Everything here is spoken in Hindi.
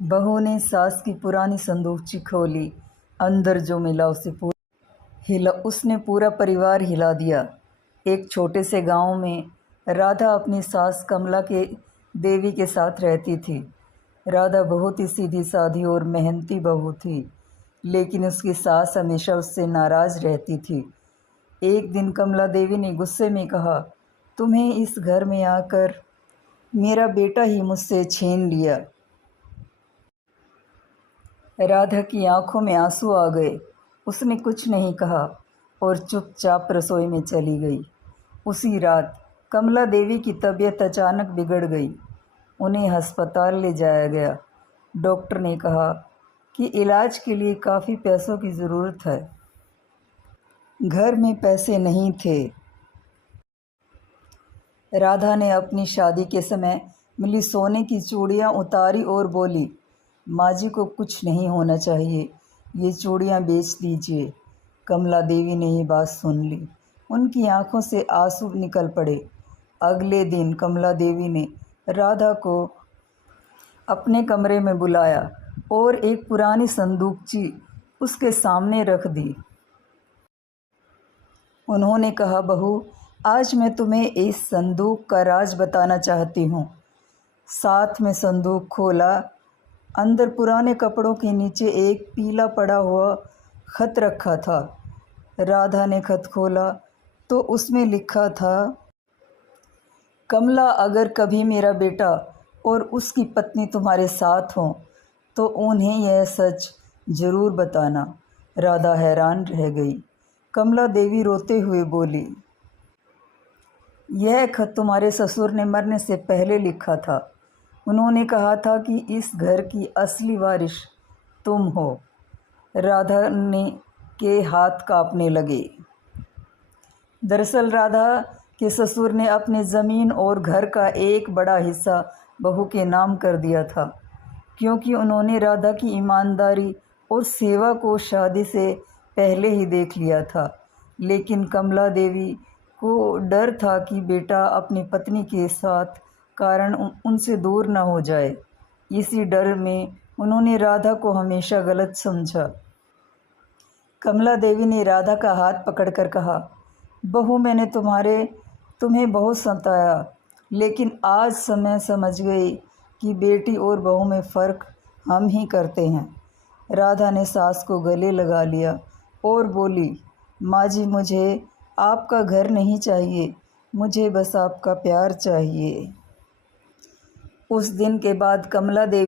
बहू ने सास की पुरानी संदूकची खोली। अंदर जो मिला उसने पूरा परिवार हिला दिया। एक छोटे से गांव में राधा अपनी सास कमला के देवी के साथ रहती थी। राधा बहुत ही सीधी साधी और मेहनती बहू थी, लेकिन उसकी सास हमेशा उससे नाराज़ रहती थी। एक दिन कमला देवी ने गुस्से में कहा, तुम्हें इस घर में आकर मेरा बेटा ही मुझसे छीन लिया। राधा की आंखों में आंसू आ गए। उसने कुछ नहीं कहा और चुपचाप रसोई में चली गई। उसी रात कमला देवी की तबीयत अचानक बिगड़ गई। उन्हें अस्पताल ले जाया गया। डॉक्टर ने कहा कि इलाज के लिए काफ़ी पैसों की ज़रूरत है। घर में पैसे नहीं थे। राधा ने अपनी शादी के समय मिली सोने की चूड़ियाँ उतारी और बोली, माँ जी को कुछ नहीं होना चाहिए, ये चूड़ियाँ बेच दीजिए। कमला देवी ने ये बात सुन ली। उनकी आंखों से आंसू निकल पड़े। अगले दिन कमला देवी ने राधा को अपने कमरे में बुलाया और एक पुरानी संदूकची उसके सामने रख दी। उन्होंने कहा, बहू, आज मैं तुम्हें इस संदूक का राज बताना चाहती हूँ। साथ में संदूक खोला। अंदर पुराने कपड़ों के नीचे एक पीला पड़ा हुआ खत रखा था। राधा ने खत खोला तो उसमें लिखा था, कमला, अगर कभी मेरा बेटा और उसकी पत्नी तुम्हारे साथ हों तो उन्हें यह सच ज़रूर बताना। राधा हैरान रह गई। कमला देवी रोते हुए बोली, यह खत तुम्हारे ससुर ने मरने से पहले लिखा था। उन्होंने कहा था कि इस घर की असली वारिस तुम हो। राधा के हाथ कांपने लगे। दरअसल राधा के ससुर ने अपने ज़मीन और घर का एक बड़ा हिस्सा बहू के नाम कर दिया था, क्योंकि उन्होंने राधा की ईमानदारी और सेवा को शादी से पहले ही देख लिया था। लेकिन कमला देवी को डर था कि बेटा अपनी पत्नी के साथ कारण उनसे दूर न हो जाए। इसी डर में उन्होंने राधा को हमेशा गलत समझा। कमला देवी ने राधा का हाथ पकड़कर कहा, बहू, मैंने तुम्हें बहुत सताया, लेकिन आज समय समझ गई कि बेटी और बहू में फ़र्क हम ही करते हैं। राधा ने सास को गले लगा लिया और बोली, माँ जी, मुझे आपका घर नहीं चाहिए, मुझे बस आपका प्यार चाहिए। उस दिन के बाद कमला देवी